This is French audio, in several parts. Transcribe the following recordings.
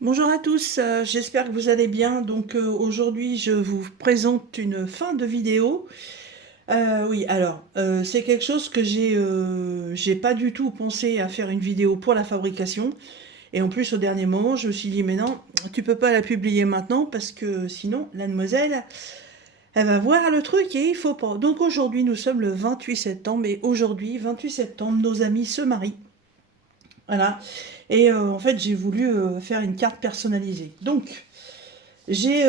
Bonjour à tous, j'espère que vous allez bien. Donc aujourd'hui, je vous présente une fin de vidéo. Oui, alors c'est quelque chose que j'ai pas du tout pensé à faire une vidéo pour la fabrication. Et en plus, au dernier moment, je me suis dit, mais non, tu peux pas la publier maintenant parce que sinon, la demoiselle, elle va voir le truc et il faut pas. Donc aujourd'hui, nous sommes le 28 septembre et aujourd'hui, 28 septembre, nos amis se marient. Voilà. Et en fait, j'ai voulu faire une carte personnalisée. Donc, j'ai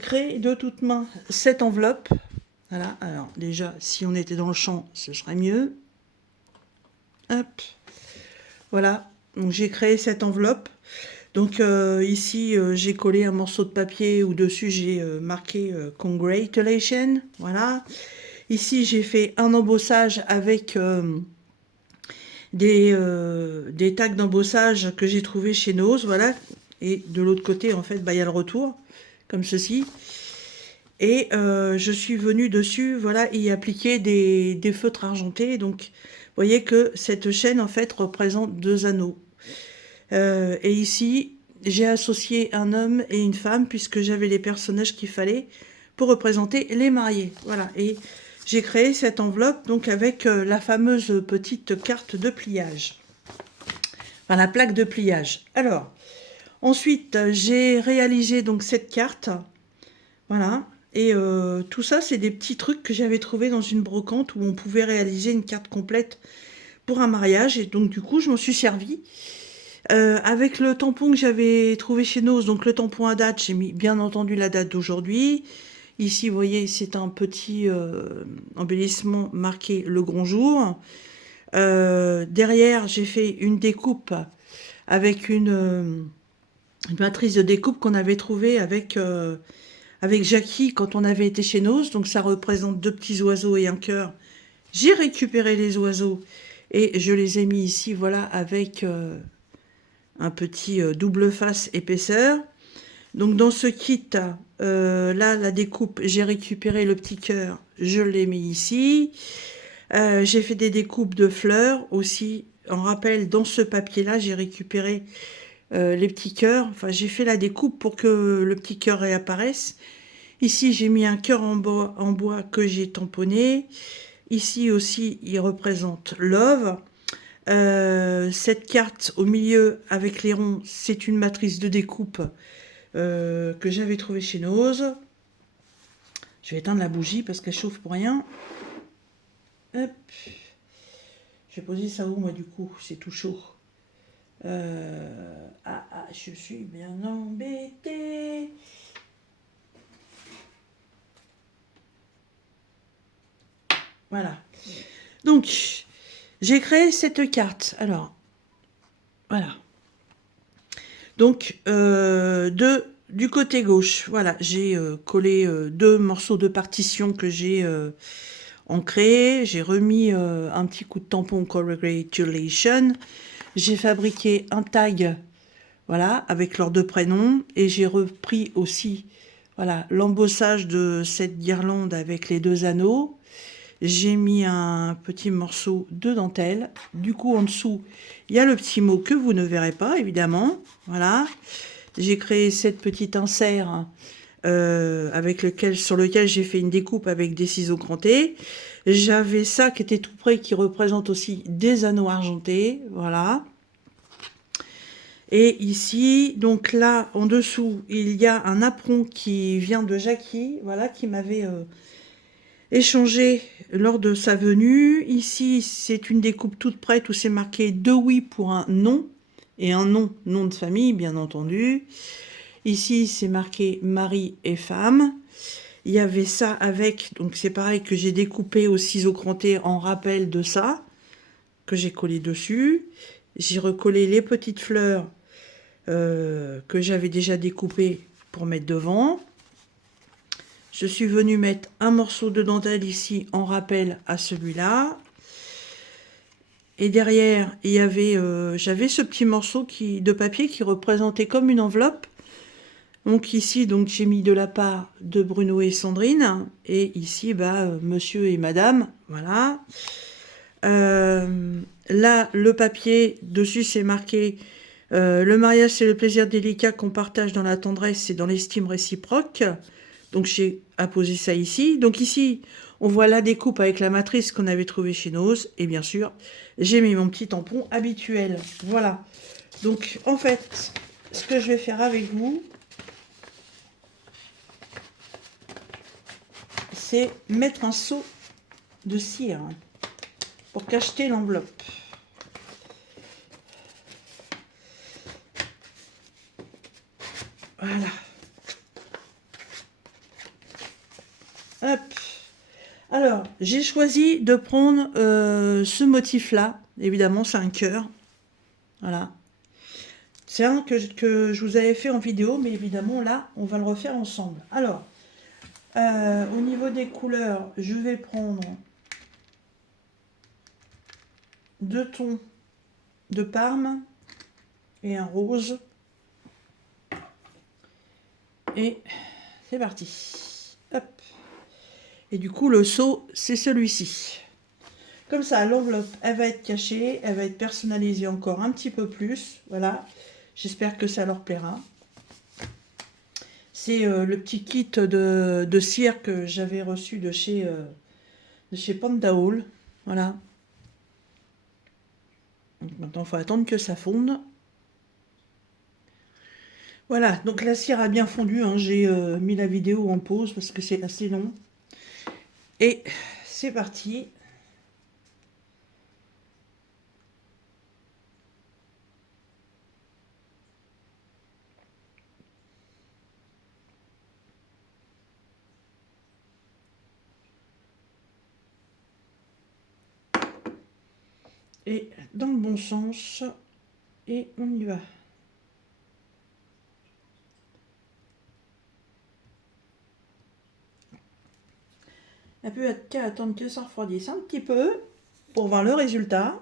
créé de toutes mains cette enveloppe. Voilà, alors déjà, si on était dans le champ, ce serait mieux. Hop, voilà. Donc j'ai créé cette enveloppe. Donc ici, j'ai collé un morceau de papier où dessus j'ai marqué Congratulations. Voilà. Ici, j'ai fait un embossage avec des tags d'embossage que j'ai trouvé chez Nose. Voilà. Et de l'autre côté, en fait, bah, il y a le retour, comme ceci. Et je suis venue dessus, voilà, y appliquer des feutres argentés. Donc, vous voyez que cette chaîne, en fait, représente deux anneaux. Et ici, j'ai associé un homme et une femme, puisque j'avais les personnages qu'il fallait pour représenter les mariés. Voilà, et j'ai créé cette enveloppe, donc, avec la fameuse petite carte de pliage. Enfin, la plaque de pliage. Alors, ensuite, j'ai réalisé donc cette carte. Voilà. Et tout ça, c'est des petits trucs que j'avais trouvés dans une brocante où on pouvait réaliser une carte complète pour un mariage. Et donc, du coup, je m'en suis servie. Avec le tampon que j'avais trouvé chez Nose, donc le tampon à date, j'ai mis bien entendu la date d'aujourd'hui. Ici, vous voyez, c'est un petit embellissement marqué le grand jour. Derrière, j'ai fait une découpe avec une matrice de découpe qu'on avait trouvée avec Jackie quand on avait été chez Nose. Donc ça représente deux petits oiseaux et un cœur. J'ai récupéré les oiseaux et je les ai mis ici, voilà, avec un petit double face épaisseur. Donc dans ce kit, là, la découpe, j'ai récupéré le petit cœur, je l'ai mis ici. J'ai fait des découpes de fleurs aussi. En rappel, dans ce papier-là, j'ai récupéré les petits cœurs. Enfin, j'ai fait la découpe pour que le petit cœur réapparaisse. Ici, j'ai mis un cœur en bois que j'ai tamponné. Ici aussi, il représente Love. Cette carte au milieu avec les ronds, c'est une matrice de découpe que j'avais trouvée chez Nose. Je vais éteindre la bougie parce qu'elle chauffe pour rien. Hop. Je vais poser ça où, moi, du coup? C'est tout chaud. Je suis bien embêtée. Voilà. Donc, j'ai créé cette carte. Alors, voilà. Donc, du côté gauche, voilà, j'ai collé deux morceaux de partition que j'ai ancrés. J'ai remis un petit coup de tampon Congratulations. J'ai fabriqué un tag, voilà, avec leurs deux prénoms. Et j'ai repris aussi, voilà, l'embossage de cette guirlande avec les deux anneaux. J'ai mis un petit morceau de dentelle. Du coup, en dessous, il y a le petit mot que vous ne verrez pas, évidemment. Voilà. J'ai créé cette petite insert sur lequel j'ai fait une découpe avec des ciseaux crantés. J'avais ça qui était tout près, qui représente aussi des anneaux argentés. Voilà. Et ici, donc là, en dessous, il y a un apron qui vient de Jackie, voilà, qui m'avait échangé lors de sa venue. Ici, c'est une découpe toute prête où c'est marqué 2 oui pour un non, et un non, nom de famille, bien entendu. Ici, c'est marqué mari et femme. Il y avait ça avec, donc c'est pareil que j'ai découpé au ciseau cranté en rappel de ça, que j'ai collé dessus. J'ai recollé les petites fleurs que j'avais déjà découpées pour mettre devant. Je suis venue mettre un morceau de dentelle ici en rappel à celui-là. Et derrière, il y avait, j'avais ce petit morceau de papier qui représentait comme une enveloppe. Donc ici, donc j'ai mis de la part de Bruno et Sandrine. Et ici, monsieur et madame. Voilà. Là, le papier, dessus, c'est marqué Le mariage, c'est le plaisir délicat qu'on partage dans la tendresse et dans l'estime réciproque. Donc, j'ai apposé ça ici. Donc, ici, on voit la découpe avec la matrice qu'on avait trouvée chez Nose. Et bien sûr, j'ai mis mon petit tampon habituel. Voilà. Donc, en fait, ce que je vais faire avec vous, c'est mettre un seau de cire pour cacheter l'enveloppe. Voilà. Hop. Alors, j'ai choisi de prendre ce motif-là. Évidemment, c'est un cœur. Voilà. C'est un que je vous avais fait en vidéo, mais évidemment, là, on va le refaire ensemble. Alors, au niveau des couleurs, je vais prendre 2 tons de Parme et un rose. Et c'est parti. Hop. Et du coup, le seau, c'est celui-ci. Comme ça, l'enveloppe, elle va être cachée, elle va être personnalisée encore un petit peu plus. Voilà. J'espère que ça leur plaira. C'est le petit kit de cire que j'avais reçu de chez Panda Hall. Voilà. Donc maintenant, il faut attendre que ça fonde. Voilà, donc la cire a bien fondu. Hein. J'ai mis la vidéo en pause parce que c'est assez long. Et c'est parti. Et dans le bon sens. Et on y va. On peut qu'à attendre que ça refroidisse un petit peu pour voir le résultat.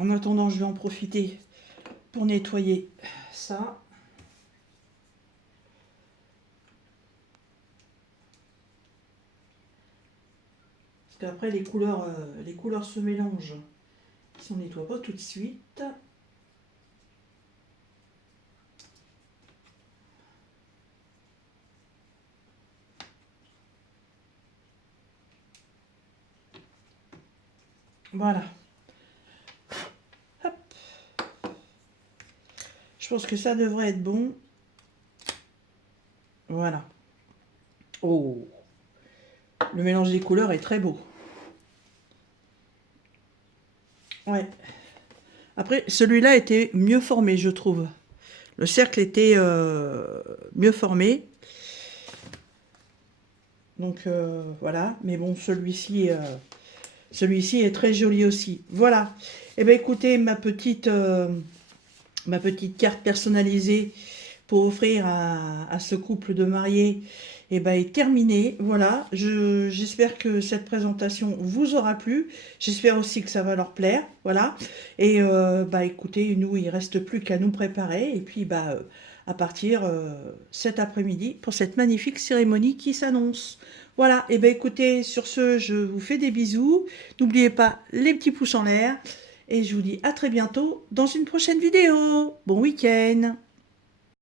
En attendant, je vais en profiter pour nettoyer ça. Parce qu'après, les couleurs se mélangent. Si on ne nettoie pas tout de suite. Voilà. Hop. Je pense que ça devrait être bon. Voilà. Oh. Le mélange des couleurs est très beau. Ouais. Après, celui-là était mieux formé, je trouve. Le cercle était mieux formé. Donc, voilà. Mais bon, celui-ci est très joli aussi. Voilà. Eh bien, écoutez, ma petite carte personnalisée pour offrir à ce couple de mariés est terminée. Voilà, j'espère que cette présentation vous aura plu. J'espère aussi que ça va leur plaire. Voilà. Et écoutez, nous, il ne reste plus qu'à nous préparer. Et puis, à partir cet après-midi pour cette magnifique cérémonie qui s'annonce. Voilà, et écoutez, sur ce, je vous fais des bisous. N'oubliez pas les petits pouces en l'air. Et je vous dis à très bientôt dans une prochaine vidéo. Bon week-end!